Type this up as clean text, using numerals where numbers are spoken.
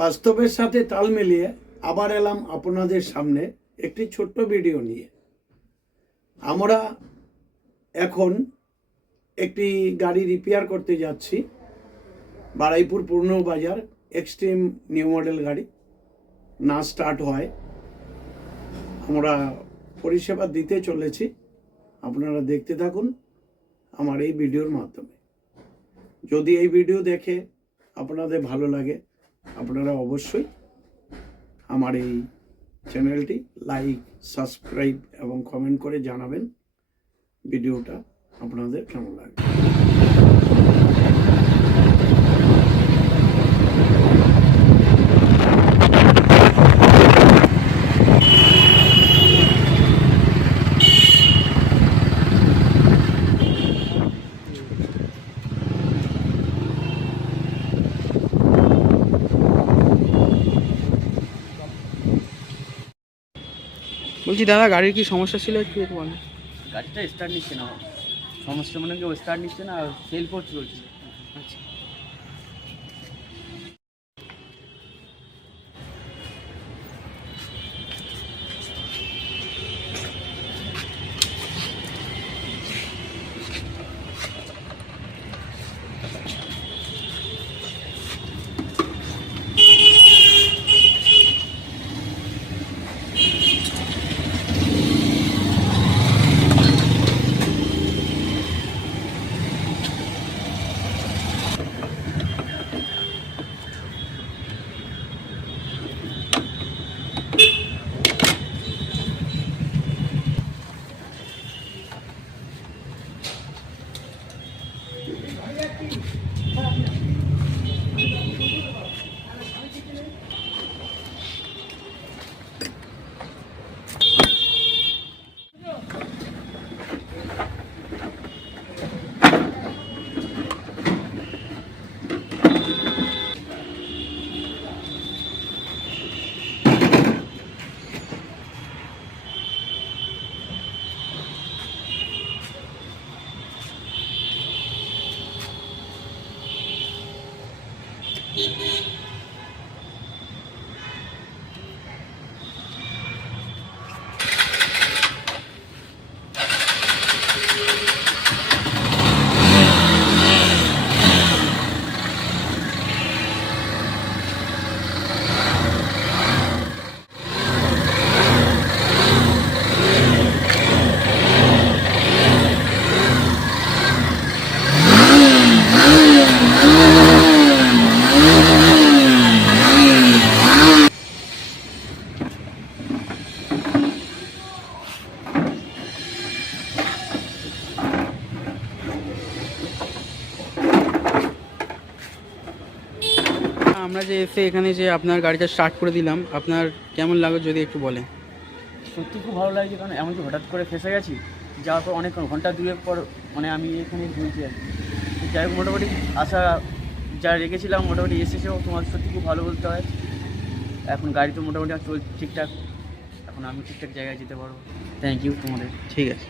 বাস্তবের সাথে তাল মিলিয়ে আবার এলাম আপনাদের সামনে একটি ছোট্ট ভিডিও নিয়ে। আমরা এখন একটি গাড়ি রিপেয়ার করতে যাচ্ছি, বারুইপুর পুরনো বাজার। এক্সট্রিম নিউ মডেল গাড়ি, না স্টার্ট হয়। আমরা পরিষেবা দিতে চলেছি, আপনারা দেখতে থাকুন আমার এই ভিডিওর মাধ্যমে। যদি এই ভিডিও দেখে আপনাদের ভালো লাগে, আপনারা অবশ্যই আমার এই চ্যানেলটি লাইক, সাবস্ক্রাইব এবং কমেন্ট করে জানাবেন ভিডিওটা আপনাদের কেমন লাগে। বলছি দাদা, গাড়ির কি সমস্যা ছিল একটু বলেন। গাড়িটা স্টার্ট নিচ্ছে না, সমস্যা মানে কি স্টার্ট নিচ্ছে না, সেল করছে চলছে। আচ্ছা, আমরা যে এসে এখানে যে আপনার গাড়িটা স্টার্ট করে দিলাম, আপনার কেমন লাগলো যদি একটু বলেন। সত্যি খুব ভালো লাগছে, কারণ এমনকি হঠাৎ করে ফেসে গেছি, যাওয়ার পর অনেক ঘন্টা দুয়েক পর মানে আমি এখানে ঘুরছি আর কি। যাই হোক, মোটামুটি আশা যা রেখেছিলাম মোটামুটি এসেছেও। তোমার সত্যি খুব ভালো বলতে হয়। এখন গাড়ি তো মোটামুটি চল ঠিকঠাক, এখন আমি ঠিকঠাক জায়গায় যেতে পারবো। থ্যাংক ইউ তোমাদের। ঠিক আছে।